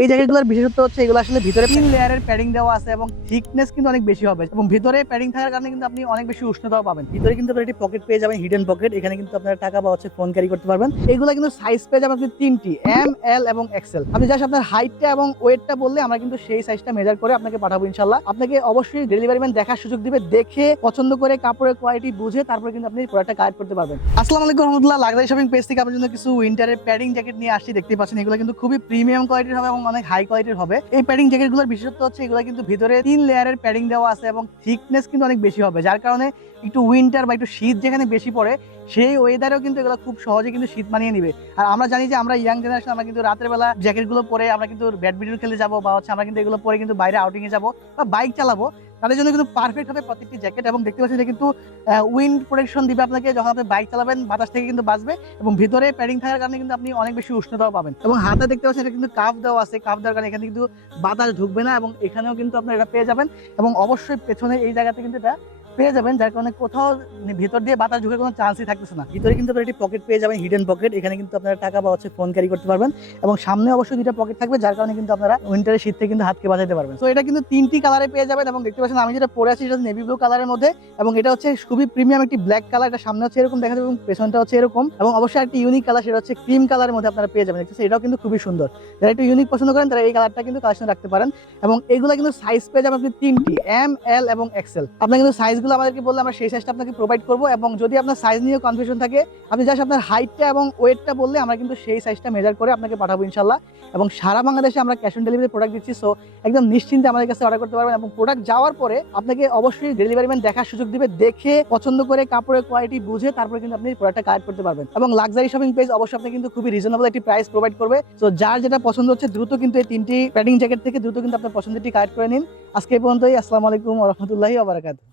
এই জ্যাকেটগুলোর বিশেষত্ব হচ্ছে এগুলো আসলে ভিতরে 3 লেয়ারের প্যাডিং দেওয়া আছে এবং থিকনেস কিন্তু অনেক বেশি হবে এবং ভিতরে প্যাডিং থাকার কারণে কিন্তু আপনি অনেক বেশি উষ্ণতাও পাবেন। ভিতরে কিন্তু আপনার একটি পকেট পেয়ে যাবেন, হিডেন পকেট। এখানে কিন্তু আপনার টাকা বা হচ্ছে ফোন ক্যারি করতে পারবেন। এগুলো কিন্তু সাইজ পেয়ে যাবেন আপনি তিনটি, এম, এল এবং এক্সেল। আপনি জাস্ট আপনার হাইটটা এবং ওয়েটটা বললে আমরা কিন্তু সেই সাইজটা মেজার করে আপনাকে পাঠাবো ইনশাআল্লাহ। আপনাকে অবশ্যই ডেলিভারি ম্যান দেখার সুযোগ দিবে, দেখে পছন্দ করে কাপড়ের কোয়ালিটি বুঝে তারপরে কিন্তু আপনি প্রোডাক্টটা কালেক্ট করতে পারবেন। আসসালামু আলাইকুম রহমতুল্লাহ। লাক্সারি শপিং পেজ থেকে আপনার জন্য কিছু উইন্টারের প্যাডিং জ্যাকেট নিয়ে আসছি। দেখতে পাচ্ছেন এগুলো কিন্তু খুবই প্রিমিয়াম কোয়ালিটির হবে এবং অনেক হাই কোয়ালিটির হবে। এই প্যাডিং জ্যাকেটগুলোর বিশেষত্ব হচ্ছে এগুলো কিন্তু ভিতরে 3 লেয়ারের প্যাডিং দেওয়া আছে এবং থিকনেস কিন্তু অনেক বেশি হবে, যার কারণে একটু উইন্টার বা একটু শীত যেখানে বেশি পড়ে সেই ওয়েদারেও কিন্তু এগুলো খুব সহজে কিন্তু শীত মানিয়ে নিবে। আর আমরা জানি যে আমরা ইয়াং জেনারেশন, আমরা কিন্তু রাতের বেলা জ্যাকেটগুলো পরে আমরা কিন্তু ব্যাডমিন্টন খেলে যাবো বা হচ্ছে আমরা কিন্তু এগুলো পরে কিন্তু বাইরে আউটিং এ যাবো বা বাইক চালাবো। তাদের জন্য কিন্তু পারফেক্ট হবে প্রত্যেকটি জ্যাকেট। এবং দেখতে পাচ্ছেন এটা কিন্তু উইন্ড প্রোটেকশন দিবে আপনাকে, যখন আপনি বাইক চালাবেন বাতাস থেকে কিন্তু বাঁচবে এবং ভিতরে প্যাডিং থাকার কারণে কিন্তু আপনি অনেক বেশি উষ্ণতাও পাবেন। এবং হাতে দেখতে পাচ্ছেন এটা কিন্তু কাফ দেওয়া আছে, কাফ দেওয়ার কারণে এখানে কিন্তু বাতাস ঢুকবে না এবং এখানেও কিন্তু আপনার এটা পেয়ে যাবেন। এবং অবশ্যই পেছনে এই জায়গাতে কিন্তু এটা পেয়ে যাবেন, যার কারণে কোথাও ভিতর দিয়ে বাতাস ঢুকে কোনো চান্সই থাকতেছে না। ভিতরে কিন্তু আপনার একটি পকেট পেয়ে যাবেন, হিডেন পকেট। এখানে কিন্তু আপনারা টাকা বা হচ্ছে ফোন ক্যারি করতে পারবেন এবং সামনে অবশ্যই দুইটা পকেট থাকবে, যার কারণে কিন্তু আপনারা উইন্টারের শীত থেকে কিন্তু হাতকে বাঁচাতে পারবেন। তো এটা কিন্তু 3টি কালারে পেয়ে যাবেন এবং দেখতে পাচ্ছেন আমি যেটা পরে আছি সেটা নেভি ব্লু কালারের মধ্যে এবং এটা হচ্ছে খুবই প্রিমিয়াম একটি ব্ল্যাক কালার। এটা সামনে হচ্ছে এরকম দেখা যাবে এবং পেছনটা হচ্ছে এরকম। এবং অবশ্যই একটি ইউনিক কালার, সেটা হচ্ছে ক্রিম কালারের মধ্যে আপনারা পেয়ে যাবেন। দেখতেছেন এটাও কিন্তু খুবই সুন্দর। যারা একটু ইউনিক পছন্দ করেন তারা এই কালারটা কিন্তু কালেকশন রাখতে পারেন। এবং এগুলো কিন্তু সাইজ পেয়ে যাবেন আপনি 3টি, এম, এল এবং এক্সেল। আপনার কিন্তু সাইজগুলো আমাদেরকে বললে আমরা সেই সাইজটা আপনাকে প্রোভাইড করবো। এবং যদি আপনার সাইজ নিয়ে কনফিউশন থাকে, আপনি জাস্ট আপনার হাইটটা এবং ওয়েটটা বললে আমরা কিন্তু সেই সাইজটা মেজার করে আপনাকে পাঠাবো ইনশাল্লাহ। এবং সারা বাংলাদেশে আমরা ক্যাশ অন ডেলিভারি প্রোডাক্ট দিচ্ছি। সো একদম নিশ্চিন্তে আমাদের কাছে অর্ডার করতে পারবেন এবং প্রোডাক্ট যাওয়ার পরে আপনাকে অবশ্যই ডেলিভারি ম্যান দেখার সুযোগ দিবে, দেখে পছন্দ করে কাপড়ের কোয়ালিটি বুঝে তারপরে কিন্তু আপনি প্রোডাক্টটা কালেক্ট করতে পারবেন। এবং লাক্সারি শপিং পেজ অবশ্যই আপনি কিন্তু খুবই রিজনেবল একটি প্রাইস প্রোভাইড করবে। সো যার যেটা পছন্দ হচ্ছে দ্রুত কিন্তু এই 3টি প্যাডিং জ্যাকেট থেকে দ্রুত কিন্তু আপনার পছন্দেরটি কালেক্ট করে নিন। আজকে এই পর্যন্তই। আসসালামু আলাইকুম ওয়া রাহমাতুল্লাহি ওয়া বারাকাতুহু।